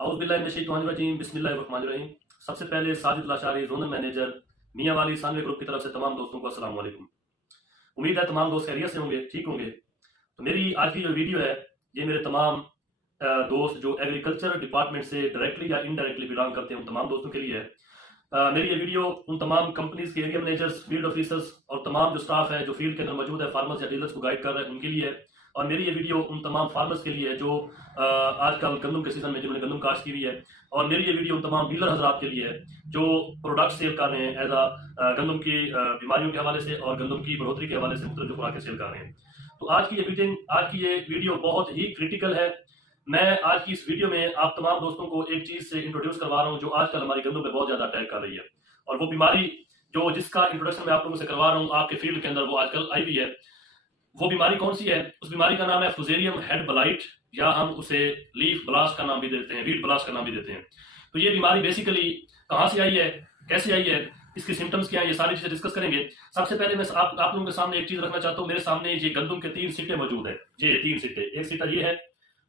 औज़ुबिल्लाहि बिस्मिल्लाहिर्रहमानिर्रहीम। सबसे पहले साजिद लाशारी जोनल मैनेजर मियां वाली सानवे ग्रुप की तरफ से तमाम दोस्तों को अस्सलाम वालेकुम। उम्मीद है तमाम दोस्त खैरियत से होंगे, ठीक होंगे। तो मेरी आज की जो वीडियो है ये मेरे तमाम दोस्त जो एग्रीकल्चर डिपार्टमेंट से डायरेक्टली या इनडायरेक्टली बिलोंग करते हैं उन तमाम दोस्तों के लिए है। मेरी ये वीडियो उन तमाम कंपनीज के एरिया मैनेजर्स, फील्ड ऑफिसर्स और तमाम जो स्टाफ है जो फील्ड के अंदर मौजूद है, फार्मर्स या डीलर्स को गाइड कर रहे हैं उनके लिए है। और मेरी ये वीडियो उन तमाम फार्मर्स के लिए है जो आजकल गंदम के सीजन में जिन्होंने गंदम काश्त की हुई है। और मेरी ये वीडियो उन तमाम डीलर हजरात के लिए है जो प्रोडक्ट सेल कर रहे हैं एज गंदम की बीमारियों के हवाले से और गंदम की बढ़ोतरी के हवाले से मुख्तलिफ जो खुराकें सेल कर रहे हैं। तो आज की ये वीडियो बहुत ही क्रिटिकल है। मैं आज की इस वीडियो में आप तमाम दोस्तों को एक चीज से इंट्रोड्यूस करवा रहा हूं जो आजकल हमारी गंदम पे बहुत ज्यादा अटैक कर रही है। और वो बीमारी जो जिसका इंट्रोडक्शन मैं आप लोगों से करवा रहा हूं आपके फील्ड के अंदर वो आजकल आई हुई है। वो बीमारी कौन सी है? उस बीमारी का नाम है फुजेरियम हेड ब्लाइट, या हम उसे लीफ ब्लास्ट का नाम भी देते हैं, वीट ब्लास्ट का नाम भी देते हैं। तो ये बीमारी बेसिकली कहां से आई है, कैसे आई है, इसके सिम्टम्स क्या है, ये सारी चीजें डिस्कस करेंगे। सबसे पहले मैं आप लोगों के सामने एक चीज रखना चाहता हूं। मेरे सामने ये गंदम के 3 सिट्टे मौजूद है। ये 3 सिट्टे, एक सिट्टा ये है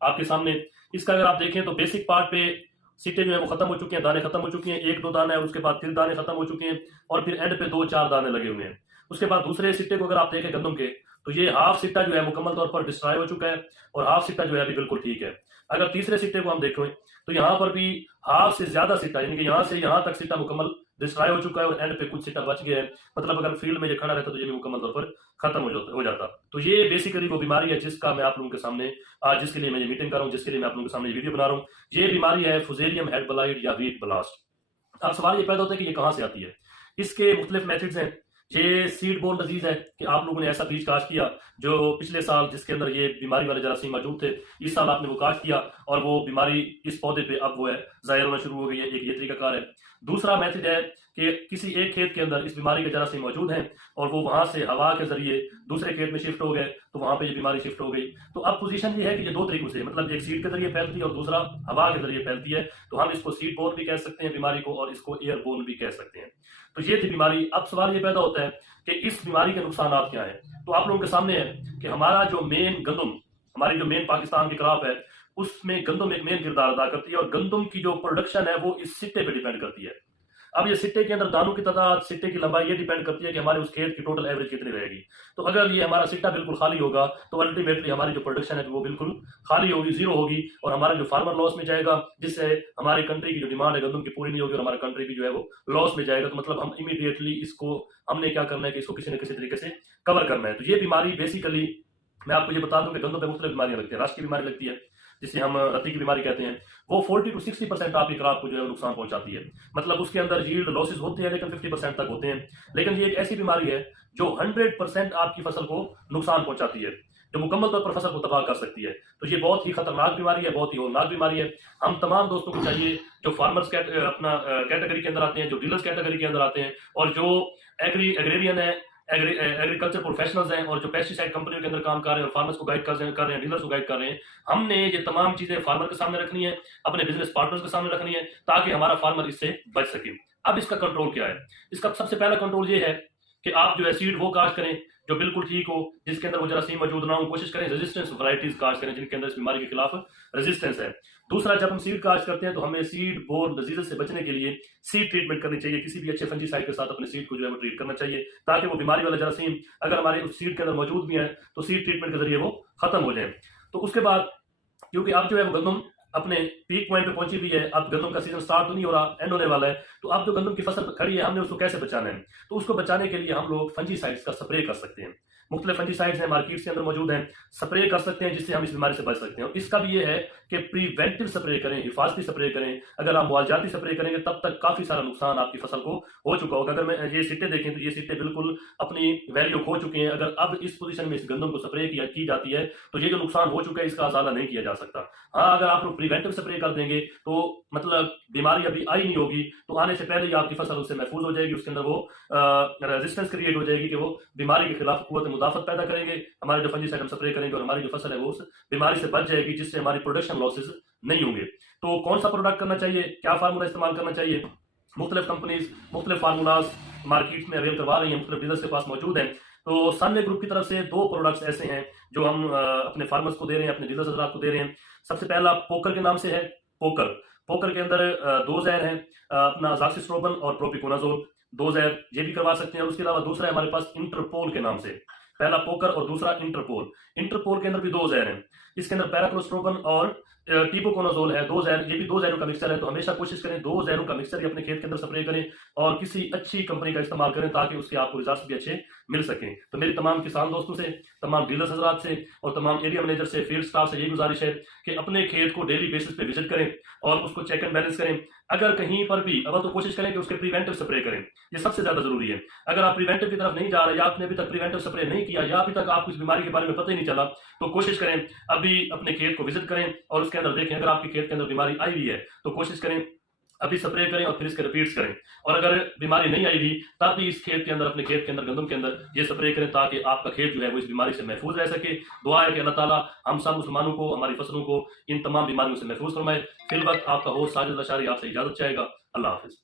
आपके सामने। इसका अगर आप देखें तो बेसिक पार्ट पे सिट्टे जो है वो खत्म हो चुके हैं, दाने खत्म हो चुके हैं, 1-2 दाने है, उसके बाद 3 दाने खत्म हो चुके हैं और फिर एंड पे 2-4 दाने लगे हुए हैं। उसके बाद दूसरे सिट्टे को अगर आप देखें गंदम के, तो ये हाफ सिट्टा जो है मुकम्मल तौर पर डिस्ट्रॉय हो चुका है और हाफ सिट्टा जो है अभी बिल्कुल ठीक है। अगर तीसरे सिट्टे को हम देखें तो यहाँ पर भी हाफ से ज्यादा सिट्टा, यानी कि यहाँ से यहाँ तक सिट्टा मुकम्मल डिस्ट्रॉय हो चुका है और एंड पे कुछ सिट्टा बच गया है। मतलब अगर फील्ड में ये खड़ा रहता तो ये भी मुकम्मल तौर पर खत्म हो जाता। तो ये बेसिकली वो बीमारी है जिसका मैं आप लोगों के सामने आज, जिसके लिए मैं ये मीटिंग कर रहा हूँ, जिसके लिए मैं आप लोगों के सामने ये वीडियो बना रहा हूँ। ये बीमारी है फुजेरियम हेड ब्लाइट या वीट ब्लास्ट। अब सवाल ये पैदा होता है कि ये कहाँ से आती है। इसके मुख्तलिफ मेथड्स हैं। ये सीड बोर्न डिजीज है कि आप लोगों ने ऐसा बीज काश्त किया जो पिछले साल जिसके अंदर ये बीमारी वाले जरासीम मौजूद थे, इस साल आपने वो काश्त किया और वो बीमारी इस पौधे पे अब वो है जाहिर होना शुरू हो गई है। एक ये तरीकाकार है। दूसरा मेथड है कि किसी एक खेत के अंदर इस बीमारी के जरासीम मौजूद हैं और वो वहां से हवा के जरिए दूसरे खेत में शिफ्ट हो गए तो वहां पे ये बीमारी शिफ्ट हो गई। तो अब पोजीशन ये है कि ये 2 तरीकों से, मतलब एक सीड के जरिए फैलती है और दूसरा हवा के जरिए फैलती है। तो हम इसको सीड बोर्न भी कह सकते हैं बीमारी को और इसको एयर बोर्न भी कह सकते हैं। तो ये थी बीमारी। अब सवाल ये पैदा होता है कि इस बीमारी के नुकसान क्या है। तो आप लोगों के सामने है कि हमारा जो मेन गंदम, हमारी जो मेन पाकिस्तान की क्रॉप है उसमें गंदम एक मेन किरदार अदा करती है और गंदम की जो प्रोडक्शन है वो इस सिट्टे पे डिपेंड करती है। अब ये सिट्टे के अंदर दानों की तादाद, सिट्टे की लंबाई ये डिपेंड करती है कि हमारे उस खेत की टोटल एवरेज कितनी रहेगी। तो अगर ये हमारा सिट्टा बिल्कुल खाली होगा तो अल्टीमेटली हमारी जो प्रोडक्शन है वो बिल्कुल खाली होगी, जीरो होगी और हमारा जो फार्मर लॉस में जाएगा, जिससे हमारी कंट्री की जो डिमांड है गंदम की पूरी नहीं होगी और हमारा कंट्री भी जो है वो लॉस में जाएगा। तो मतलब हम इमीडिएटली इसको हमने क्या करना है कि इसको किसी न किसी तरीके से कवर करना है। तो ये बीमारी बेसिकली मैं आपको ये बता दूं कि गंदम पे मुख्तलिफ बीमारियां लगती है। राश की बीमारी लगती है जिसे हम रत्ती की बीमारी कहते हैं। वो 40 to 60% आपकी क्रॉप को जो है नुकसान पहुंचाती है। मतलब उसके अंदर यील्ड लॉसेस होते हैं लेकिन 50% तक होते हैं। लेकिन ये एक ऐसी बीमारी है जो 100% आपकी फसल को नुकसान पहुंचाती है, जो मुकम्मल तौर पर फसल को तबाह कर सकती है। तो ये बहुत ही खतरनाक बीमारी है, बहुत ही होलनाक बीमारी है। हम तमाम दोस्तों को चाहिए जो फार्मर्स अपना कैटेगरी के अंदर आते हैं, जो डीलर्स कैटेगरी के अंदर आते हैं और जो एग्रेरियन है, एग्रीकल्चर प्रोफेशनल्स हैं और जो पेस्टिसाइड कंपनियों के अंदर काम कर रहे हैं और फार्मर्स को गाइड कर रहे हैं, डीलर्स को गाइड कर रहे हैं, हमने ये तमाम चीजें फार्मर के सामने रखनी है, अपने बिजनेस पार्टनर्स के सामने रखनी है ताकि हमारा फार्मर इससे बच सके। अब इसका कंट्रोल क्या है? इसका सबसे पहला कंट्रोल ये है कि आप जो है सीड वो काश्त करें जो बिल्कुल ठीक हो, जिसके अंदर वो जरासीम मौजूद ना हो। कोशिश करें रेजिस्टेंस वैरायटीज काश्त करें जिनके अंदर इस बीमारी के खिलाफ रेजिस्टेंस है। दूसरा, जब हम सीड काश्त करते हैं तो हमें सीड बोर्न डिजीज से बचने के लिए सीड ट्रीटमेंट करनी चाहिए। किसी भी अच्छे फंजीसाइड के साथ अपने सीड को जो है वो ट्रीट करना चाहिए ताकि वो बीमारी वाला जरासीम अगर हमारे उस सीड के अंदर मौजूद भी है तो सीड ट्रीटमेंट के जरिए वो खत्म हो जाए। तो उसके बाद क्योंकि अब जो है वो गंदम अपने पीक पॉइंट पे पहुंची हुई है, अब गंदम का सीजन स्टार्ट तो नहीं हो रहा, एंड होने वाला है। तो अब जो गंदम की फसल खड़ी है हमने उसको कैसे बचाना है? तो उसको बचाने के लिए हम लोग फंजीसाइड्स का स्प्रे कर सकते हैं। मुख्तलिफ फंजीसाइड्स हैं, मार्केट के अंदर मौजूद हैं, स्प्रे कर सकते हैं जिससे हम इस बीमारी से बच सकते हैं। और इसका भी ये है कि प्रिवेंटिव स्प्रे करें, हिफाजती स्प्रे करें। अगर आप मुआवजाती स्प्रे करेंगे तब तक काफी सारा नुकसान आपकी फसल को हो चुका होगा। अगर मैं ये सिट्टे देखें तो ये सिट्टे बिल्कुल अपनी वैल्यू खो चुके हैं। अगर अब इस पोजीशन में इस गंदम को स्प्रे की जाती है तो ये जो नुकसान हो चुका है इसका अजाला नहीं किया जा सकता। हाँ, अगर आप लोग प्रिवेंटिव स्प्रे कर देंगे तो मतलब बीमारी अभी आई नहीं होगी तो आने से पहले ही आपकी फसल उससे महफूज हो जाएगी, उसके अंदर वो रेजिस्टेंस क्रिएट हो जाएगी कि वो बीमारी के खिलाफ कुव्वत मुदाफत पैदा करेंगे। हमारे जो फंजीसाइड हम स्प्रे करेंगे और हमारी जो फसल है वो उस बीमारी से बच जाएगी, जिससे हमारी प्रोडक्शन लॉसेस नहीं होंगे। तो कौन सा प्रोडक्ट करना चाहिए, क्या फार्मूला इस्तेमाल करना चाहिए? मुख्तलिफ कंपनीज मुख्तलिफ फार्मूलाज मार्केट में अवेल करवा रही हैं, मुख्तलिफ डीलर्स के पास मौजूद हैं। तो सानवे ग्रुप की तरफ से 2 प्रोडक्ट्स ऐसे हैं जो हम अपने फार्मर्स को दे रहे हैं, अपने डीलर्स हजरात को दे रहे हैं। सबसे पहला पोकर के नाम से है। पोकर पोकर के अंदर दो जहर हैं, अपना ज़ाक्सिस्ट्रोबिन और प्रोपिकोनाजोल, दो जहर ये भी करवा सकते हैं। उसके अलावा दूसरा है हमारे पास इंटरपोल के नाम से, पहला पोकर और दूसरा इंटरपोल। इंटरपोल के अंदर भी दो जहर हैं, इसके अंदर पैराक्लोस्ट्रोबिन और टीपोकोनाजोल है, दो जहर, ये भी दो जहरों का मिक्सर है। तो हमेशा कोशिश करें दो जहरों का मिक्सर ही अपने खेत के अंदर स्प्रे करें और किसी अच्छी कंपनी का इस्तेमाल करें ताकि उसके आपको रिजल्ट भी अच्छे मिल सकें। तो मेरी तमाम किसान दोस्तों से, तमाम डीलर्स हजरात से और तमाम एरिया मैनेजर से, फील्ड स्टाफ से यही गुजारिश है कि अपने खेत को डेली बेसिस पे विजिट करें और उसको चेक एंड बैलेंस करें। अगर कहीं पर भी अब तो कोशिश करें कि उसके प्रिवेंटिव स्प्रे करें, ये सबसे ज्यादा जरूरी है। अगर आप प्रिवेंटिव की तरफ नहीं जा रहे या आपने अभी तक प्रिवेंटिव स्प्रे नहीं किया या अभी तक आपको इस बीमारी के बारे में पता ही नहीं चला, तो कोशिश करें अभी अपने खेत को विजिट करें और उसके अंदर देखें। अगर आपके खेत के अंदर बीमारी आई हुई है तो कोशिश करें अभी स्प्रे करें और फिर इसके रिपीट्स करें। और अगर बीमारी नहीं आई हुई तब भी इस खेत के अंदर, अपने खेत के अंदर, गंदम के अंदर ये स्प्रे करें ताकि आपका खेत जो है वो इस बीमारी से महफूज रह सके। दुआ है कि अल्लाह ताला हम सब मुसलमानों को, हमारी फसलों को इन तमाम बीमारियों से महफूज फरमाए। फिल वक्त आपका होस्ट साजिद लशारी आपसे इजाजत चाहेगा। अल्लाह हाफिज।